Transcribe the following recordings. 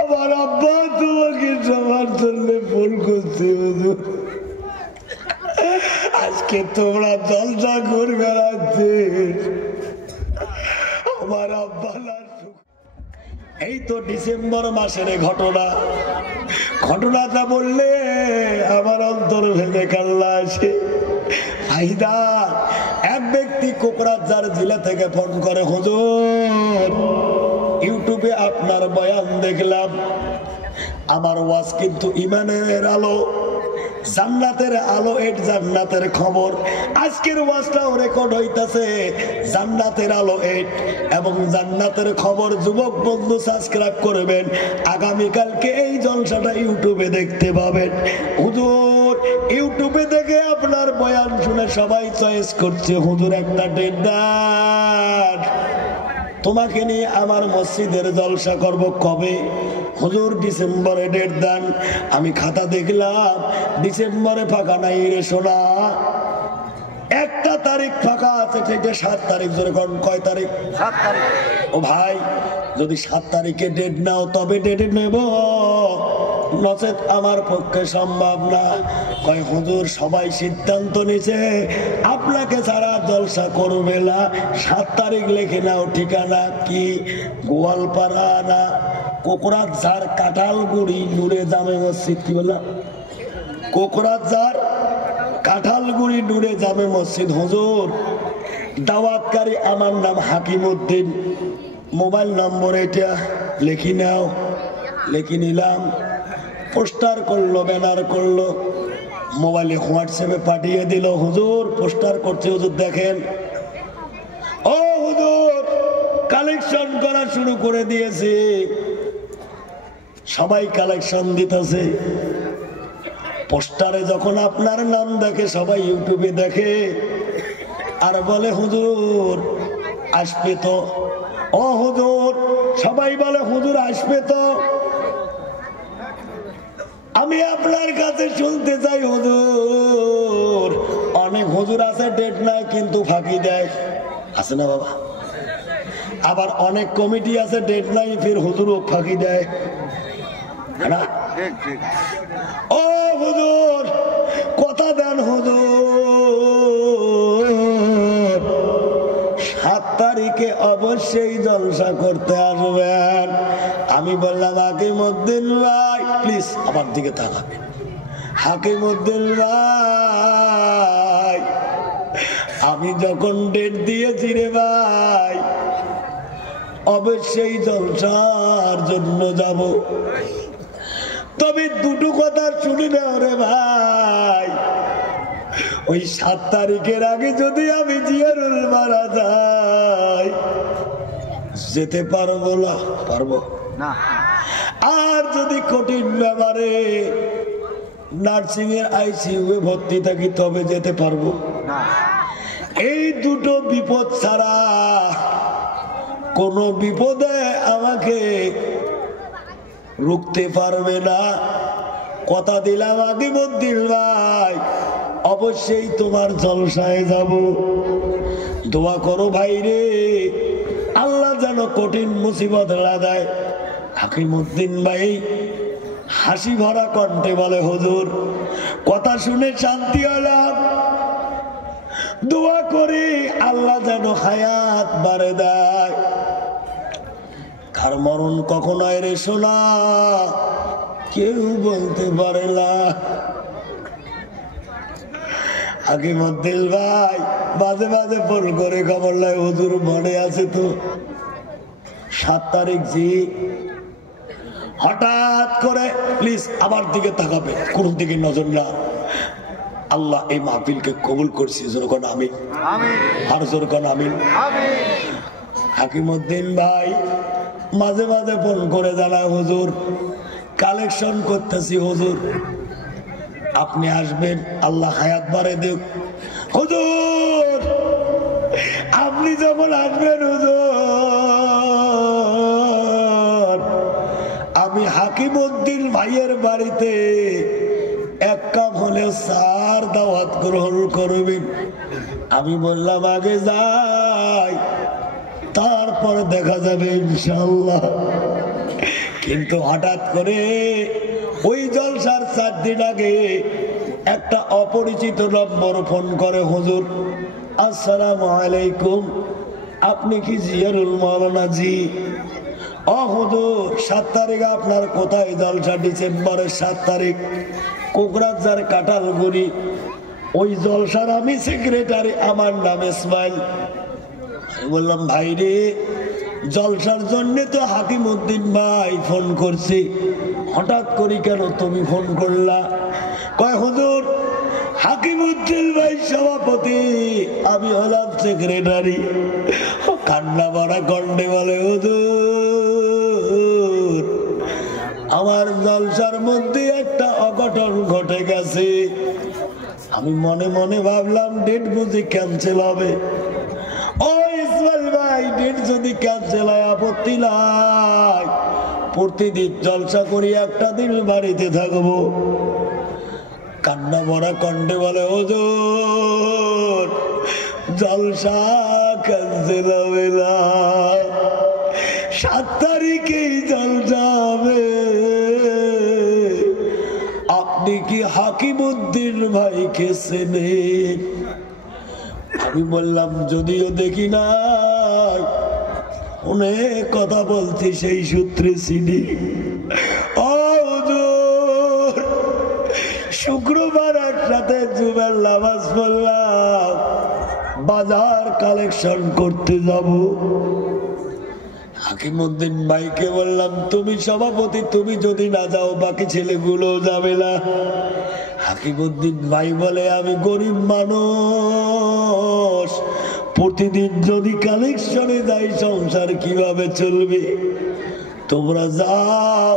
আমার আব্বা তোমাকে সবার জন্য ফোন করছে, আজকে তোমরা জলসা করে বেড়াচ্ছে। আমার আব্বা এই তো ডিসেম্বর মাসের ঘটনা, ঘটনাটা বললে আমার অন্তর ভেঙে কান্না আসে। ফাহিদা এক ব্যক্তি কোকরাঝাড় জেলা থেকে ফোন করে, হুজুর ইউটিউবে আপনার বয়ান দেখলাম, আমার ওয়াজ কিন্তু ইমানের আলো, জান্নাতের আলো, এর জান্নাতের খবর। আজকের ওয়াজটাও রেকর্ড হইতাছে, জান্নাতের আলো এট এবং জান্নাতের খবর। যুবক বন্ধু সাবস্ক্রাইব করবেন, আগামীকালকে এই জলসাটা ইউটিউবে দেখতে পাবেন। হুজুর ইউটিউবে দেখে আপনার বয়ান শুনে সবাই চয়েস করছে, হুজুর একটা ডেট দেন, তোমাকে নিয়ে আমার মসজিদের জলসা করব। কবে? হুজুর ডিসেম্বরে ডেট দেন। আমি খাতা দেখলাম ডিসেম্বরে ফাঁকা নাই রে সোনা, একটা তারিখ ফাঁকা আছে, ঠিক 7 তারিখ। জোরে কোন কয় তারিখ? 7 তারিখ। ও ভাই যদি 7 তারিখে ডেট নাও তবে ডেটে নেব, নচেত আমার পক্ষে সম্ভব না। কয় হুজুর সবাই সিদ্ধান্ত নিছে আপনাকে ছাড়া জলসা করবে না, 7 তারিখ লিখে নাও। ঠিকানা কি? গোয়ালপাড়া না কোকরাঝাড় কাঁঠালগুড়ি নূরে জামে মসজিদ। কি বললা? কোকরাঝাড় কাঁঠালগুড়ি নূরে জামে মসজিদ। হুজুর দাওয়াতকারী আমার নাম হাকিমউদ্দিন, মোবাইল নম্বর এটা লিখি নাও। লিখে নিলাম, পোস্টার করলো, ব্যানার করলো, মোবাইলে হোয়াটসঅ্যাপে পাঠিয়ে দিল। হুজুর পোস্টার করছে, হুজুর দেখেন। ও হুজুর কালেকশন করা শুরু করে দিয়েছে, সবাই কালেকশন দিতেছে। পোস্টারে যখন আপনার নাম দেখে, সবাই ইউটিউবে দেখে আর বলে হুজুর আসবে তো। ও হুজুর সবাই বলে হুজুর আসবে তো। আমি আপনার কাছে শুনতে চাই হুজুর, অনেক হুজুর আছে ডেট নাই কিন্তু ফাঁকি দেয়, আছে না বাবা? আবার অনেক কমিটি আছে ডেট নাই ফির হুজুরও ফাঁকি দেয় না। ও হুজুর কথা দেন হুজুর, 7 তারিখে অবশ্যই জলসা করতে আসবেন। আমি বললাম হাকিমউদ্দিন ভাই প্লিজ আমার দিকে তাকাবেন। হাকিমউদ্দিন ভাই আমি যখন ডেট দিয়েছি রে ভাই, অবশ্যই জলসার জন্য যাব, তবে দুটো কথা শুনে নাও রে ভাই, ওই 7 তারিখের আগে যদি আমি জিয়ারুল মারা যাই যেতে পারবো না, পারবো না। আর যদি কঠিন ব্যাপারে নার্সিং এর আইসিইউ এ ভর্তি থাকি তবে যেতে পারবো না। এই দুটো বিপদ ছাড়া কোন বিপদে আমাকে রুখতে পারবে না। কথা দিলাম হাকিমউদ্দিন ভাই অবশ্যই তোমার জলসায় যাব। দোয়া করো ভাই রে, আল্লাহ যেন কঠিন মুসিবত লাগায়। হাকিমউদ্দিন ভাই হাসি ভরা কণ্ঠে বলে হুজুর কথা শুনে শান্তি হলাম, দোয়া করি আল্লাহ যেন হায়াত বাড়ে দেয়। কার মরণ কখন হয় রে সোনা কেউ বলতে পারে না। হাকিমউদ্দিন ভাই মাঝে মাঝে ফোন করে খবর লাই, হুজুর মনে আছে তো 7 তারিখ জি। হঠাৎ করে প্লিজ আমার দিকে তাকাবে, কোন দিকে নজর না। আল্লাহ এই মাহফিলকে কবুল করছি, জোরকন আমিন, আর জোরকন আমিন। হাকিমউদ্দিন ভাই মাঝে মাঝে ফোন করে জানায়, হুজুর কালেকশন করতেছি, হুজুর আপনি আসবেন, আল্লাহ হায়াত বাড়ে দেখ। হুজুর আপনি যখন আসবেন হুজুর আমি হাকিমউদ্দিন ভাইয়ের বাড়িতে এক কাপ হলে সার দাওয়াত গ্রহণ করবেন। আমি বললাম আগে যাই, পরে দেখা যাবে ইনশাআল্লাহ। কিন্তু হঠাৎ করে ওই জলসার 4 দিন আগে একটা অপরিচিত নম্বর ফোন করে, হুজুর আসসালামু আলাইকুম, আপনি কি জিয়ারুল মাওলানা? জি। হুজুর 7 তারিখ আপনার কোথায় জলসা? ডিসেম্বরের 7 তারিখ কোকরাঝার কাঁঠালগুড়ি। ওই জলসার আমি সেক্রেটারি, আমার নাম ইসমাইল। বললাম ভাই রে, জলসার জন্য তো হাকিমউদ্দিন ভাই ফোন করছি, হঠাৎ করে কেন তুমি ফোন করলা? কয় হুজুর হাকিমউদ্দিন ভাই সভাপতি, আমি হলাম সেক্রেটারি। কান্না ভরা কণ্ঠে বলে, হুজুর আমার জলসার মধ্যে একটা অঘটন ঘটে গেছে। আমি মনে মনে ভাবলাম ডেট বুঝি ক্যান্সেল হবে। ও ইসমাইল ভাই, ডেট যদি ক্যান্সেল হয় আপত্তি নাই, প্রতিদিন জলসা করি, একটা দিন বাড়িতে থাকবো। কান্না ভরা কণ্ঠে বলে, হুজুর জলসা ক্যান্সেল হবে না, 7 তারিখেই জলসা হবে। আপনি কি হাকিমউদ্দিন ভাইকে চেনেন? আমি বললাম যদিও দেখি না, অনেক কথা বলছি সেই সূত্রে চিনি। শুক্রবার একসাথে জুমার নামাজ পড়লাম, বাজার কালেকশন করতে যাব। হাকিমউদ্দিন ভাইকে বললাম তুমি সভাপতি, তুমি যদি না যাও বাকি ছেলেগুলো যাবে না। হাকিমউদ্দিন ভাই বলে আমি গরিব মানুষ, প্রতিদিন যদি কালেকশনে যাই সংসার কিভাবে চলবে? তোমরা যাও।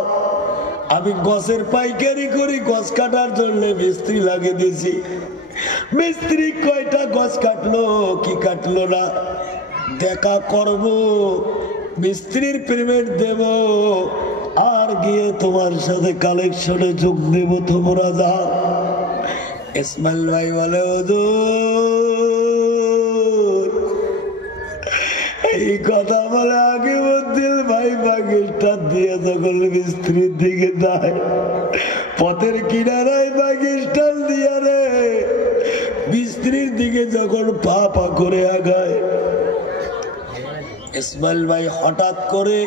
আমি গছের পাইকারি করি, গছ কাটার জন্য মিস্ত্রি লাগিয়ে দিয়েছি। মিস্ত্রি কয়টা গছ কাটলো কি কাটলো না দেখা করব, মিস্ত্রির পেমেন্ট দেব, আর গিয়ে তোমার সাথে কালেকশনে যোগ দেব। তোমরা যাও। ইসমাইল ভাই বলে, হুজুর এই কথা বলে হাকিমউদ্দিন ভাই পাকিস্তান দিয়ে যখন মিস্ত্রির দিকে যায়, পথের কিনারায় পাকিস্তান দিয়ে রে মিস্ত্রির দিকে যখন পা পা করে আগায়, ইসমাইল ভাই হঠাৎ করে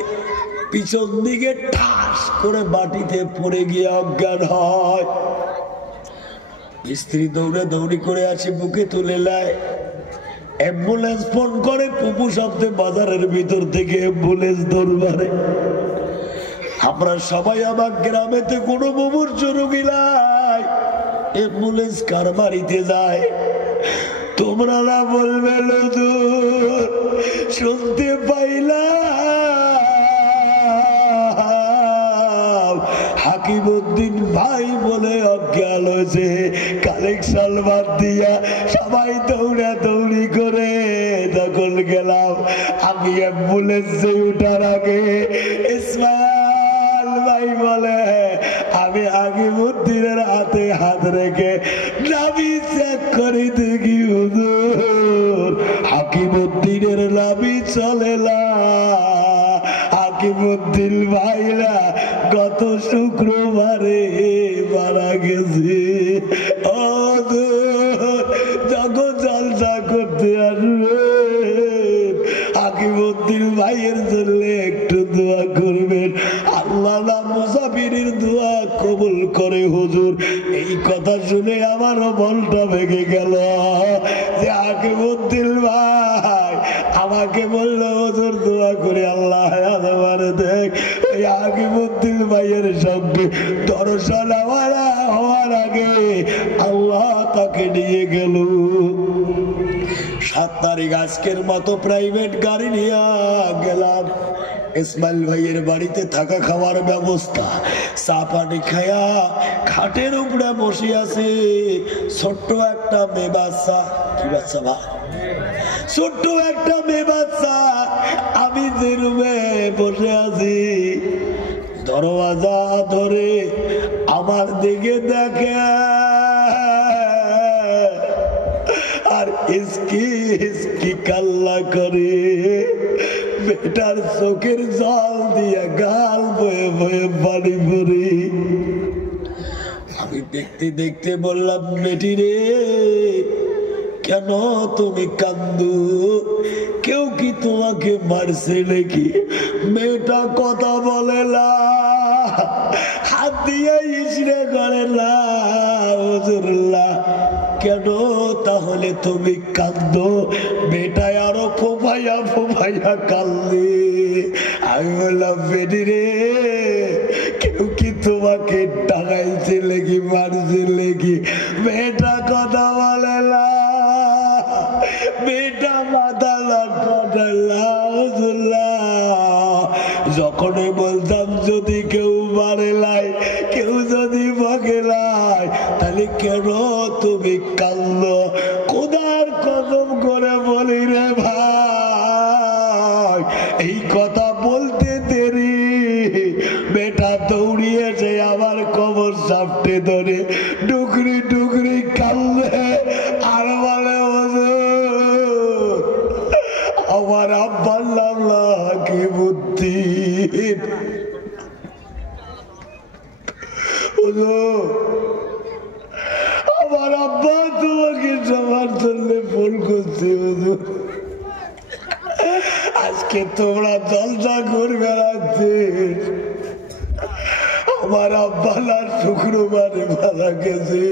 পিছন দিকে ঠাস করে মাটিতে পড়ে গিয়ে অজ্ঞান হয়। মিস্ত্রি দৌড়ে দৌড়ি করে আসে, বুকে তুলে নেয়। অ্যাম্বুলেন্স ফোন করে, পুপু শব্দে বাজারের ভিতর থেকে অ্যাম্বুলেন্স দৌড়ারে। আমরা সবাই আমার গ্রামেতে কোনো মুমূর্ষ রোগী নাই, অ্যাম্বুলেন্স কার বাড়িতে যায়? তোমরা না বলবে হুজুর শুনতে পাইলাম হাকিমউদ্দিন ভাই বলে অজ্ঞান হয়েছে, কালেকশন বাদ দিয়া সবাই দৌড়া দৌড়ি করে তখন গেলাম। আমি অ্যাম্বুলেন্সে উঠার আগে ইসমাইল ভাই বলে আমি হাকিমউদ্দিনের হাতে হাত রেখে নাভি চেক করে দেখি হুজুর হাকিমউদ্দিনের নাভি চলে না। হাকিমউদ্দিন ভাইরা গত শুক্রবারে মারা গেছে। যখন জলসা করতে আসবে হাকিমউদ্দিন ভাইয়ের জন্য একটু দোয়া করবেন, আল্লাহ মুসাফিরের দোয়া কবুল করে। হুজুর এই কথা শুনে আমারও মনটা ভেঙে গেল যে হাকিমউদ্দিন ভাই আমাকে বললো হুজুর দোয়া করে আল্লাহ দেখ। ওই হাকিমউদ্দিন ভাইয়ের সঙ্গে দর্শন হওয়ার আগে আল্লাহ তাকে নিয়ে গেল। 7 তারিখ আজকের মতো প্রাইভেট গাড়ি নিয়ে গেলাম। ইসমাইল ভাইয়ের বাড়িতে থাকা খাওয়ার ব্যবস্থা, চা পানি খায়া খাটের উপরে বসে আছে ছোট্ট একটা মেয়ে বাচ্চা। কি বাচ্চা ভাই? ছোট্ট একটা মেয়ে বাচ্চা। আমি যে রুমে বসে আছি দরওয়াজা ধরে আমার দিকে দেখে আর ইসকি ইসকি কাল্লা করে বেটার চোখের জল দিয়া গাল বয়ে বয়ে পানি পড়ি। আমি দেখতে দেখতে বললাম, বেটি রে কেন তুমি কান্দো? কেউ কি তোমাকে মারছে নাকি? মেয়েটা কথা বলে না, হাত দিয়ে ইশরা করে না। হুজুরাল্লাহ কেন তাহলে তুমি কান্দো? বেটায় আরো ফোফাইয়া ফোফাইয়া কান্দে। আমি বললাম, বেটি রে কেউ কি তোমাকে টাকাইছে লেগি মারছে লেগি? মেয়েটা কথা বলে না, মেয়েটা মাথা যখনই বলতাম যদি কেউ মারে লাই, কেউ যদি বকে লাই, তাহলে কেন তুমি কান্দো? খোদার কসম করে বলি রে ভাই, এই কথা বলতে দেরি বেটা দৌড়িয়েছে আমার কবর সাপটে ধরে ডুকরি ডুকরি কান্দে আর বলে, আমার আব্বার আল্লাহ কি বুদ্ধি। আমার আব্বা তোমাকে সবার জন্য ফোন করছে। আজকে তোমরা জলসা করে বেড়াচ্ছে, আমার আব্বালার শুক্রবারে মারা গেছে।